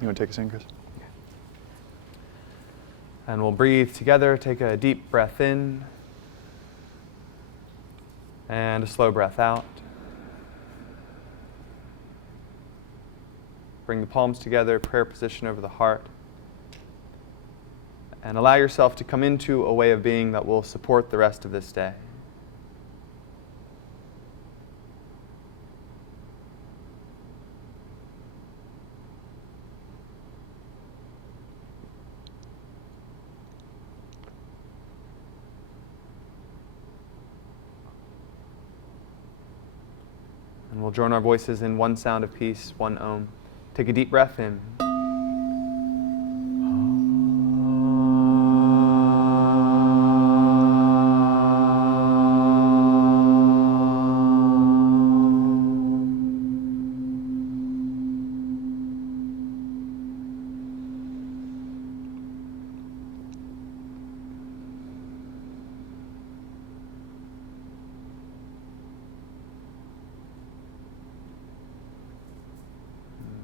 You want to take us in, Chris? And we'll breathe together. Take a deep breath in and a slow breath out. Bring the palms together, prayer position over the heart. And allow yourself to come into a way of being that will support the rest of this day. And we'll join our voices in one sound of peace, one Om. Take a deep breath in.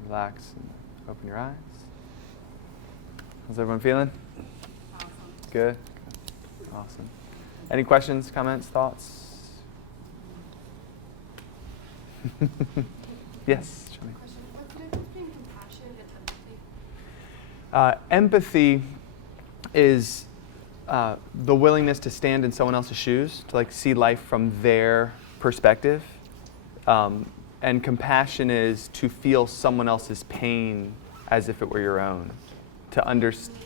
Relax and open your eyes. How's everyone feeling? Awesome. Good? Awesome. Any questions, comments, thoughts? Yes, Johnny. Question. What's the difference between compassion and empathy? Empathy is the willingness to stand in someone else's shoes, to like see life from their perspective. And compassion is to feel someone else's pain as if it were your own. To understand.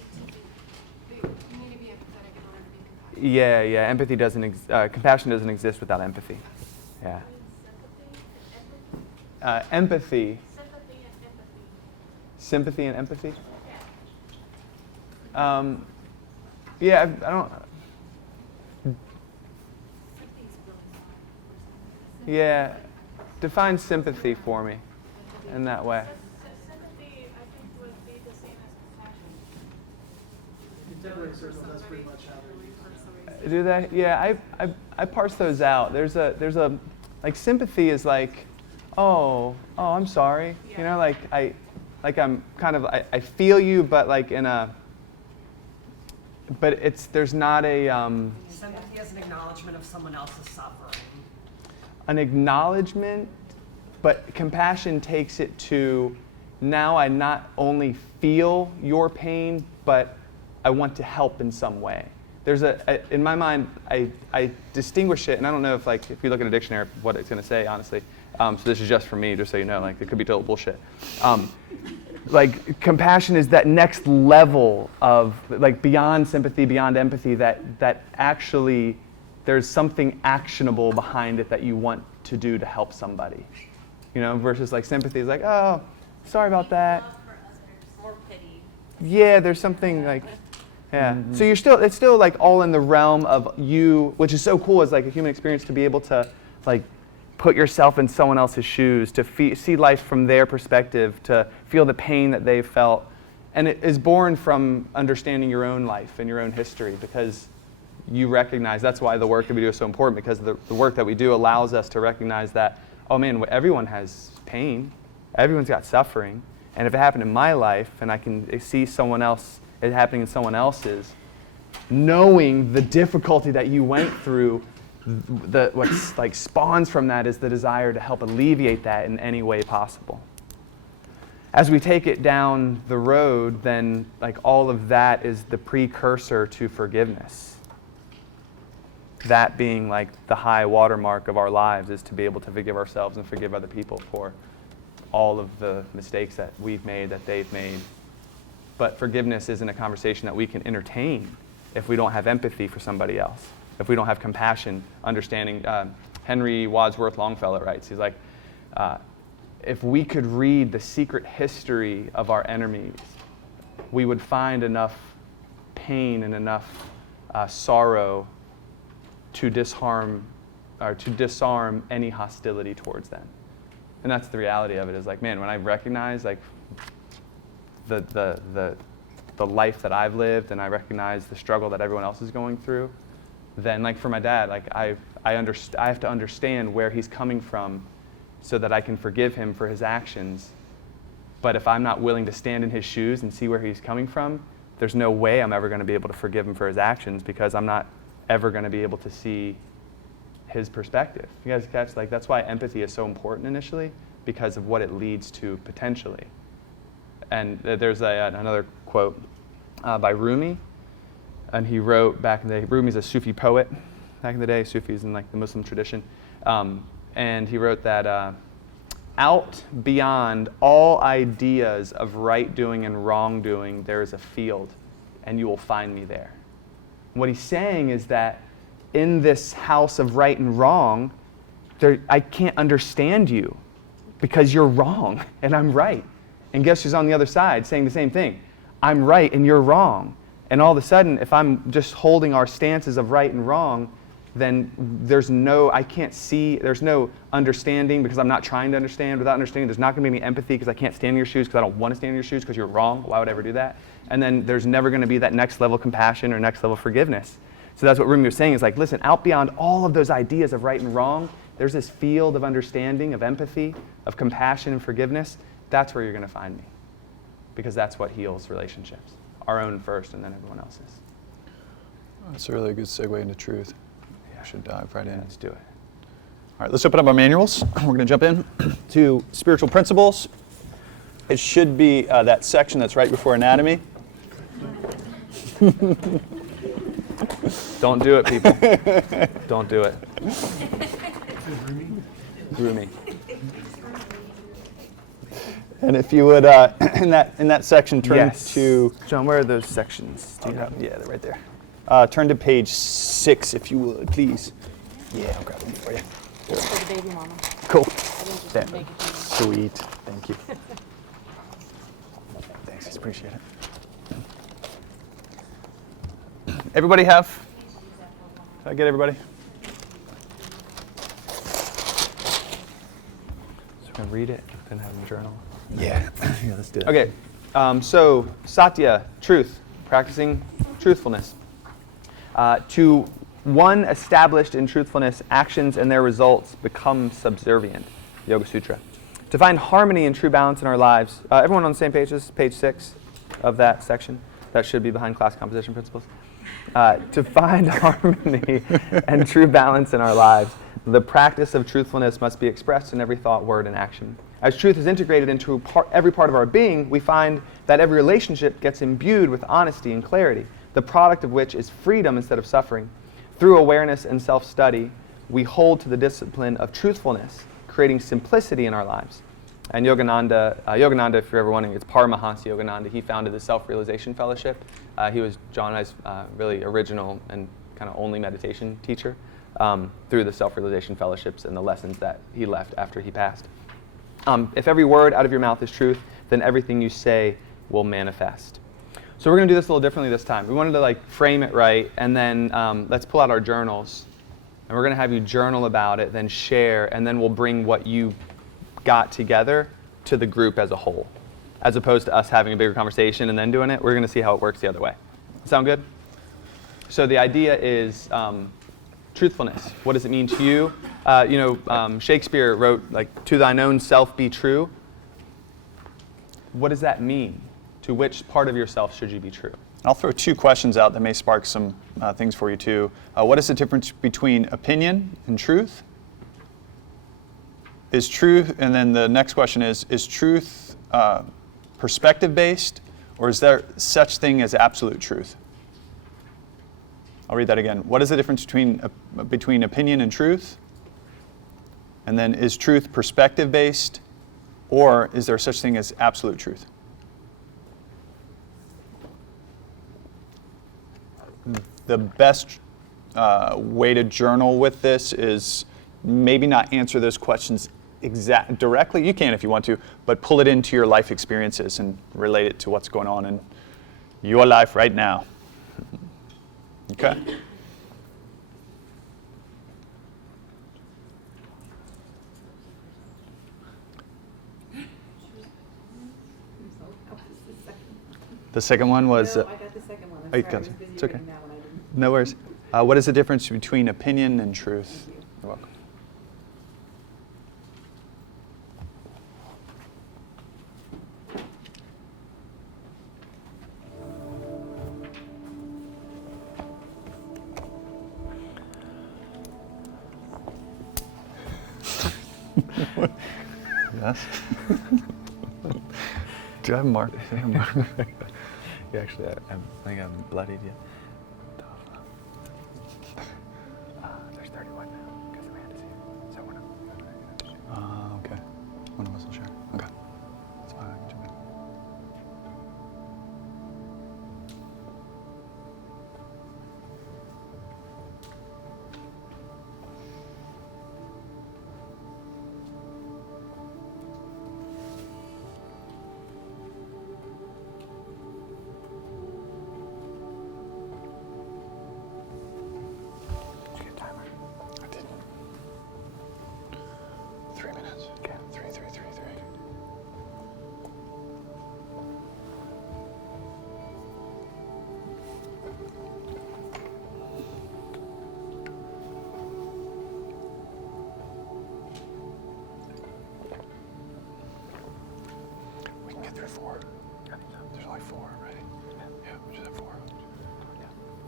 You need to be empathetic in order to be compassionate. Yeah. Empathy doesn't. Compassion doesn't exist without empathy. Yeah. Empathy. Sympathy and empathy. Yeah. I don't. Yeah. Define sympathy for me in that way. Sympathy, I think, would be the same as compassion. Contemporary circle, that's pretty much how they Do they? Yeah, I parse those out. There's a like sympathy is like, oh, I'm sorry. You know, like I'm kind of I feel you, but like in a. But there's not a. Sympathy is an acknowledgement of someone else's suffering. An acknowledgement, but compassion takes it to now I not only feel your pain, but I want to help in some way. There's in my mind, I distinguish it, and I don't know if you look at a dictionary, what it's going to say, honestly. So this is just for me, just so you know, like it could be total bullshit. Like compassion is that next level of like beyond sympathy, beyond empathy, that actually there's something actionable behind it that you want to do to help somebody, you know, versus like sympathy is like, oh, sorry about that. Love for others. More pity. Yeah, there's something like, yeah. Mm-hmm. So it's still like all in the realm of you, which is so cool as like a human experience to be able to like put yourself in someone else's shoes, to see life from their perspective, to feel the pain that they've felt. And it is born from understanding your own life and your own history, because you recognize, that's why the work that we do is so important, because the work that we do allows us to recognize that, oh man, everyone has pain, everyone's got suffering, and if it happened in my life and I can see someone else, it happening in someone else's, knowing the difficulty that you went through, what's like spawns from that is the desire to help alleviate that in any way possible. As we take it down the road, then like all of that is the precursor to forgiveness. That being like the high watermark of our lives is to be able to forgive ourselves and forgive other people for all of the mistakes that we've made, that they've made. But forgiveness isn't a conversation that we can entertain if we don't have empathy for somebody else, if we don't have compassion, understanding. Henry Wadsworth Longfellow writes, he's like, if we could read the secret history of our enemies, we would find enough pain and enough sorrow to disarm any hostility towards them. And that's the reality of it, is like, man, when I recognize like the life that I've lived, and I recognize the struggle that everyone else is going through, then like for my dad, like I have to understand where he's coming from so that I can forgive him for his actions, But if I'm not willing to stand in his shoes and see where he's coming from, there's no way I'm ever going to be able to forgive him for his actions, because I'm not ever going to be able to see his perspective. You guys catch? Like, that's why empathy is so important initially, because of what it leads to potentially. And there's another quote by Rumi, and he wrote back in the day. Rumi's a Sufi poet back in the day. Sufis in like the Muslim tradition, and he wrote that out beyond all ideas of right doing and wrong doing, there is a field, and you will find me there. What he's saying is that in this house of right and wrong, I can't understand you because you're wrong and I'm right. And guess who's on the other side saying the same thing? I'm right and you're wrong. And all of a sudden, if I'm just holding our stances of right and wrong, then there's no understanding, because I'm not trying to understand. Without understanding, there's not going to be any empathy, because I can't stand in your shoes, because I don't want to stand in your shoes, because you're wrong. Why would I ever do that? And then there's never going to be that next level compassion or next level forgiveness. So that's what Rumi was saying, is like, listen, out beyond all of those ideas of right and wrong, there's this field of understanding, of empathy, of compassion and forgiveness. That's where you're going to find me, because that's what heals relationships. Our own first, and then everyone else's. That's a really good segue into truth. I should dive right in. Let's do it. All right, let's open up our manuals. We're going to jump in to spiritual principles. It should be that section that's right before anatomy. Don't do it, people. Don't do it. Rumi. And if you would, in that section, turn Yes. to... John, where are those sections? Do you have? Yeah, they're right there. Turn to page 6, if you would, please. Yeah, I'll grab them for you. For the baby mama. Cool. I didn't just Yeah. make it to you. Sweet. Thank you. Thanks, I appreciate it. Everybody have? Did I get everybody? So we're going to read it, then have a journal. Yeah. Yeah, let's do it. Okay, so Satya, truth, practicing truthfulness. To one established in truthfulness, actions and their results become subservient. Yoga Sutra. To find harmony and true balance in our lives. Everyone on the same page? This is page 6 of that section. That should be behind class composition principles. To find harmony and true balance in our lives, the practice of truthfulness must be expressed in every thought, word, and action. As truth is integrated into every part of our being, we find that every relationship gets imbued with honesty and clarity, the product of which is freedom instead of suffering. Through awareness and self-study, we hold to the discipline of truthfulness, creating simplicity in our lives. And Yogananda, if you're ever wondering, it's Paramahansa Yogananda. He founded the Self-Realization Fellowship. He was John and I's really original and kind of only meditation teacher through the Self-Realization Fellowships and the lessons that he left after he passed. If every word out of your mouth is truth, then everything you say will manifest. So we're going to do this a little differently this time. We wanted to frame it right, and then let's pull out our journals. And we're going to have you journal about it, then share, and then we'll bring what you got together to the group as a whole. As opposed to us having a bigger conversation and then doing it, we're going to see how it works the other way. Sound good? So the idea is truthfulness. What does it mean to you? Shakespeare wrote, to thine own self be true. What does that mean? To which part of yourself should you be true? I'll throw 2 questions out that may spark some things for you too. What is the difference between opinion and truth? Is truth, and then the next question is truth perspective-based, or is there such thing as absolute truth? I'll read that again. What is the difference between opinion and truth? And then is truth perspective-based, or is there such thing as absolute truth? The best way to journal with this is maybe not answer those questions directly. You can if you want to, but pull it into your life experiences and relate it to what's going on in your life right now. Okay? The second one was... No, I got the second one. Oh, you I'm sorry, got I was it. busy It's okay. writing that one. I didn't. No worries. What is the difference between opinion and truth? Thank you. You're welcome. Yes. Do I have mark? Do I have mark? Yeah, actually, I think I'm bloodied yet. There's 31 now because we had to see it. So we're not. Okay. I wasn't sure. Okay. That's fine. I can jump in. Did you get a timer? I didn't. 3 minutes. Okay. 3, 3, 3, 3. We can get through 4. I think so. There's only 4, right? Yeah, we just have 4. Yeah.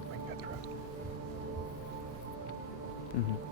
We can get through it. Mm-hmm.